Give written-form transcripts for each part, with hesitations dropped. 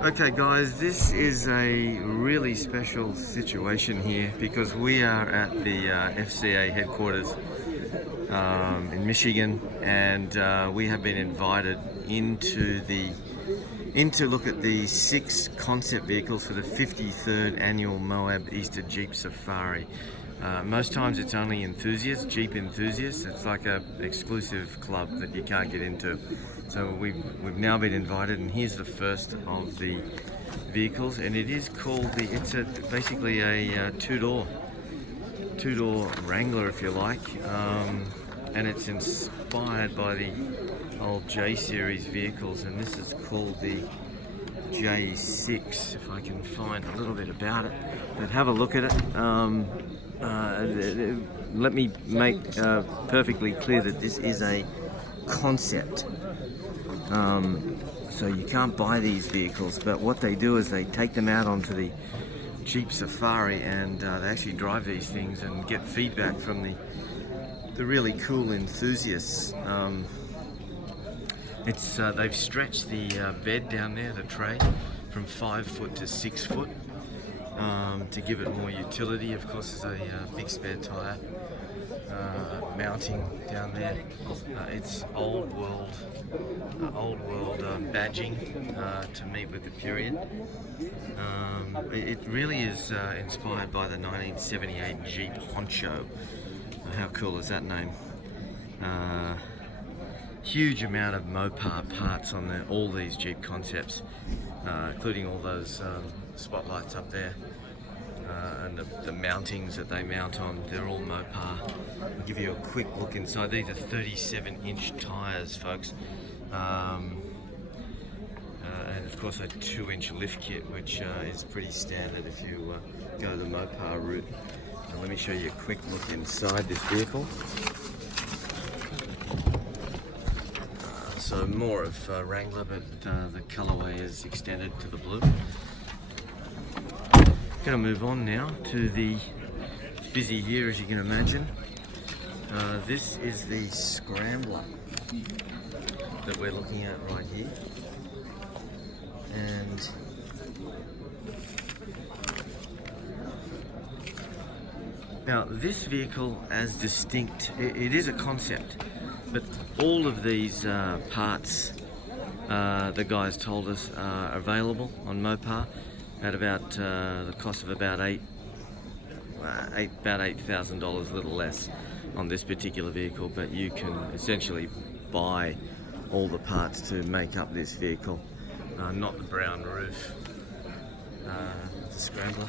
Okay guys, this is a really special situation here because we are at the FCA headquarters in Michigan, and we have been invited to look at the 6 concept vehicles for the 53rd annual Moab Easter Jeep Safari. Most times it's only enthusiasts, Jeep enthusiasts. It's like a exclusive club that you can't get into. So we've now been invited, and here's the first of the vehicles, and it is called basically a two-door Wrangler, if you like, and it's inspired by the old J series vehicles, and this is called the J6. If I can find a little bit about it, but have a look at it. Let me make perfectly clear that this is a concept. So you can't buy these vehicles, but what they do is they take them out onto the Jeep Safari, and they actually drive these things and get feedback from the really cool enthusiasts. They've stretched the bed down there, the tray, from 5 foot to 6 foot. To give it more utility. Of course, there's a big spare tyre mounting down there. It's old world badging to meet with the period. It really is inspired by the 1978 Jeep Honcho. How cool is that name? Huge amount of Mopar parts on all these Jeep concepts, including all those spotlights up there, and the mountings that they mount on, they're all Mopar. I'll give you a quick look inside. These are 37-inch tyres, folks, and of course a 2-inch lift kit, which is pretty standard if you go the Mopar route. Now, let me show you a quick look inside this vehicle. So more of Wrangler, but the colourway is extended to the blue. Going to move on now to the busy here, as you can imagine. This is the Scrambler that we're looking at right here, and now this vehicle, as distinct, it is a concept, but all of these parts, the guys told us, are available on Mopar at about the cost of about $8,000, a little less on this particular vehicle. But you can essentially buy all the parts to make up this vehicle, not the brown roof, the Scrambler.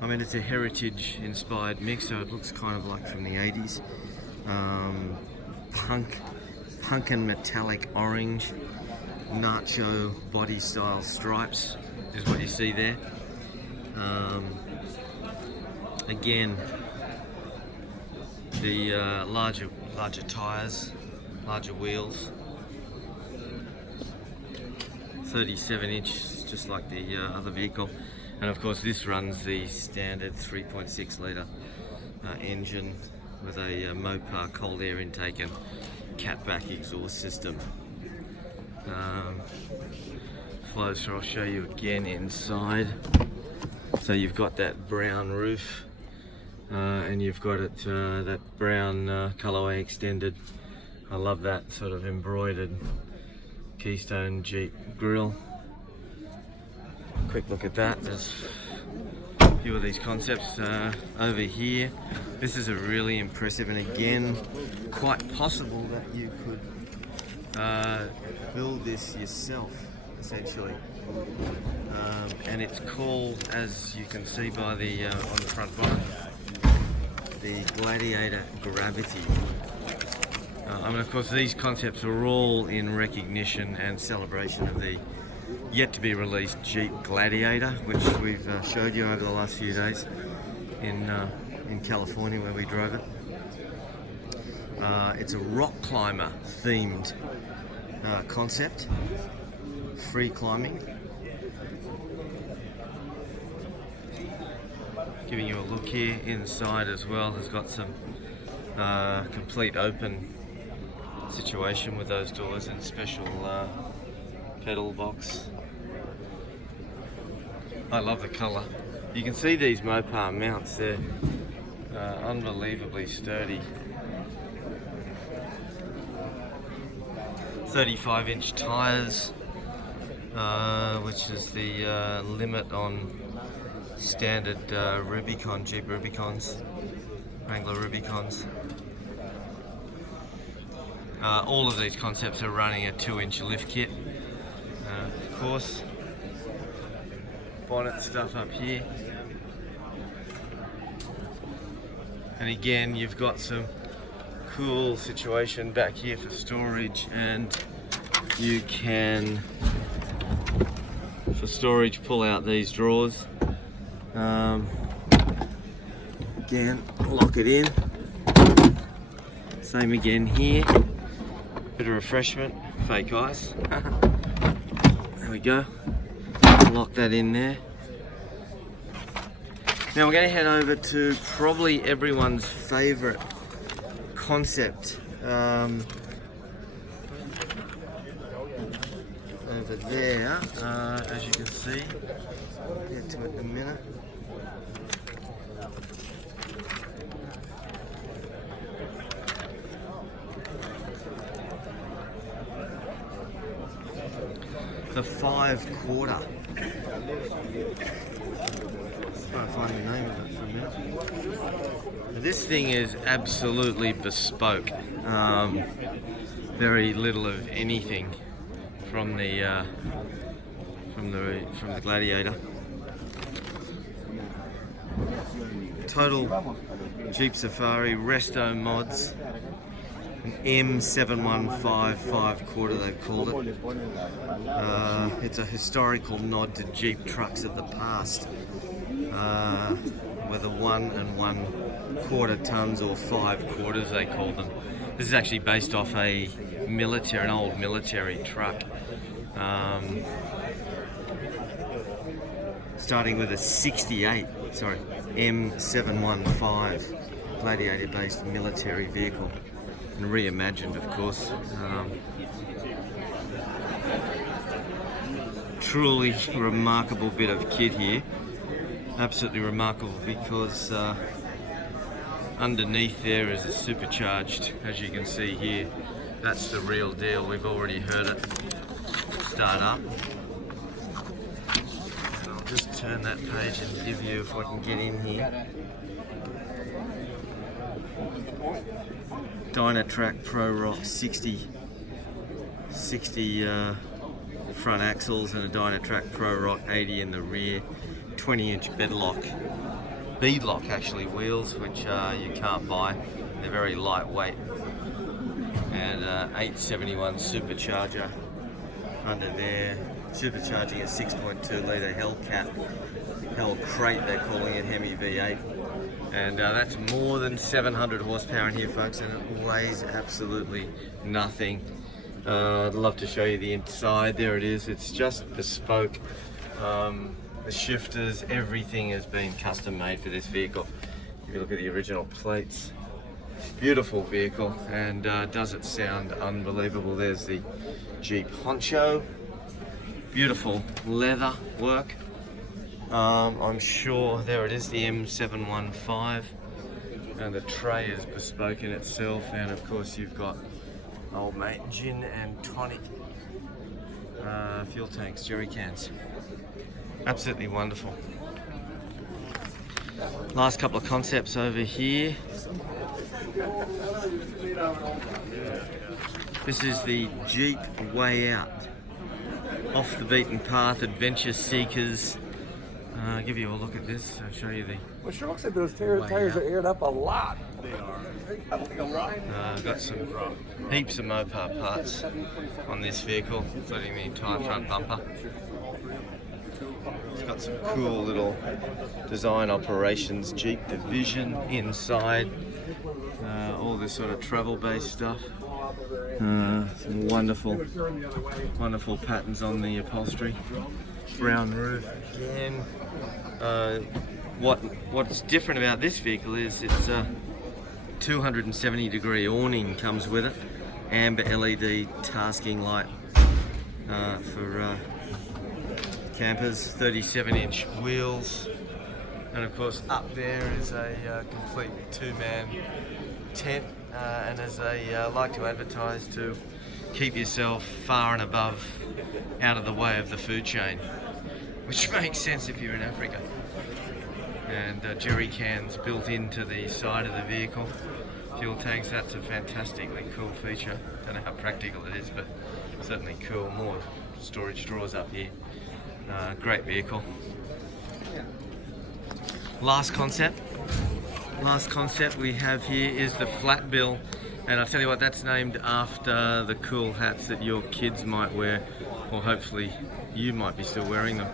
I mean, it's a heritage-inspired mix, so it looks kind of like from the 80s. Punk and metallic orange, nacho body style stripes is what you see there. Again, the larger tyres, larger wheels, 37-inch, just like the other vehicle, and of course this runs the standard 3.6 litre engine with a Mopar cold air intake and catback exhaust system. Flows through. I'll show you again inside. So you've got that brown roof, and you've got it that brown colourway extended. I love that sort of embroidered Keystone Jeep grille. Quick look at that. There's a few of these concepts over here. This is a really impressive, and again, quite possible that you could build this yourself, essentially. And it's called, as you can see by the on the front bottom, the Gladiator Gravity. I mean, of course, these concepts are all in recognition and celebration of the yet to be released Jeep Gladiator, which we've showed you over the last few days in California, where we drove it. It's a rock climber themed concept, free climbing. Giving you a look here inside as well. Has got some complete open situation with those doors and special pedal box. I love the colour. You can see these Mopar mounts, they're unbelievably sturdy. 35-inch tyres, which is the limit on standard Rubicon, Jeep Rubicons, Wrangler Rubicons. All of these concepts are running a 2-inch lift kit. Of course, bonnet stuff up here. And again, you've got some cool situation back here for storage, and you can, for storage, pull out these drawers. Again, lock it in. Same again here. Bit of refreshment, fake ice. There we go. Lock that in there. Now we're going to head over to probably everyone's favourite concept. Over there, as you can see. I'll get to it in a minute. The 5-quarter. Trying to find the name of it for a minute. This thing is absolutely bespoke. Very little of anything from the Gladiator. Total Jeep Safari resto mods. An M715 5-quarter, they've called it. It's a historical nod to Jeep trucks of the past, whether 1 1/4 tons or 5 quarters they call them. This is actually based off an old military truck. Starting with a M715 Gladiator-based military vehicle. And reimagined, of course. Truly remarkable bit of kit here. Absolutely remarkable, because underneath there is a supercharged, as you can see here. That's the real deal. We've already heard it start up. And I'll just turn that page and give you, if I can get in here. Dynatrac Pro Rock 60 front axles and a Dynatrac Pro Rock 80 in the rear, 20-inch beadlock actually wheels, which you can't buy. They're very lightweight, and 871 supercharger under there, supercharging a 6.2 litre Hell Crate, they're calling it, Hemi V8. And that's more than 700 horsepower in here, folks, and it weighs absolutely nothing. I'd love to show you the inside. There it is. It's just bespoke. The shifters, everything has been custom made for this vehicle. If you look at the original plates, beautiful vehicle, and does it sound unbelievable. There's the Jeep honcho, beautiful leather work. I'm sure, there it is, the M715, and the tray is bespoke in itself, and of course you've got old mate gin and tonic fuel tanks, jerry cans. Absolutely wonderful. Last couple of concepts over here. This is the Jeep Way Out. Off the beaten path, adventure seekers. I'll give you a look at this. I'll show you the. Well, it sure looks like those tires are aired up a lot. They are. I've got some heaps of Mopar parts on this vehicle, including the entire front bumper. It's got some cool little design operations Jeep division inside. All this sort of travel-based stuff. Some wonderful patterns on the upholstery. Brown roof again. What's different about this vehicle is it's a 270-degree awning comes with it, amber LED tasking light, for campers, 37-inch wheels, and of course up there is a complete two-man tent, and as they like to advertise, to keep yourself far and above, out of the way of the food chain, which makes sense if you're in Africa. And jerry cans built into the side of the vehicle, fuel tanks. That's a fantastically cool feature. Don't know how practical it is, but certainly cool. More storage drawers up here. Great vehicle. Last concept we have here is the flat bill, and I'll tell you what, that's named after the cool hats that your kids might wear, or hopefully you might be still wearing them.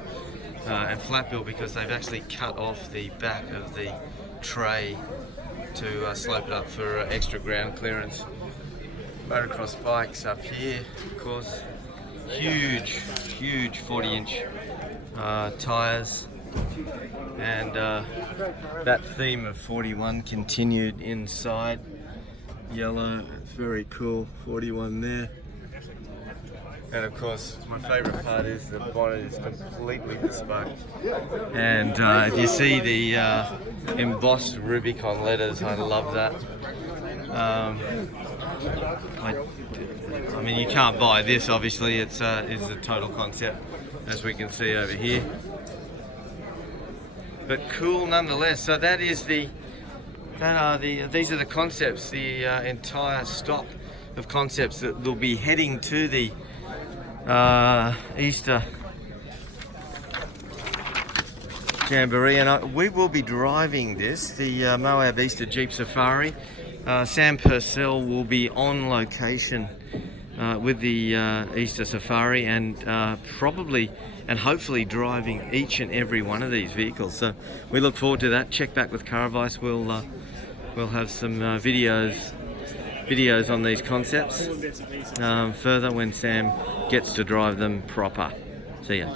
And flat bill because they've actually cut off the back of the tray to slope it up for extra ground clearance. Motocross bikes up here, of course, huge 40-inch tyres, and that theme of 41 continued inside. Yellow, it's very cool, 41 there. And of course, my favourite part is the bonnet is completely bespoke. And if you see the embossed Rubicon letters, I love that. I mean, you can't buy this, obviously. It's a total concept, as we can see over here. But cool nonetheless. So that is these are the concepts, the entire stock of concepts that will be heading to the Easter Jamboree, and we will be driving this, the Moab Easter Jeep Safari. Sam Purcell will be on location with the Easter Safari, and probably and hopefully driving each and every one of these vehicles. So we look forward to that. Check back with Car Advice. We'll have some videos on these concepts further when Sam gets to drive them proper. See ya.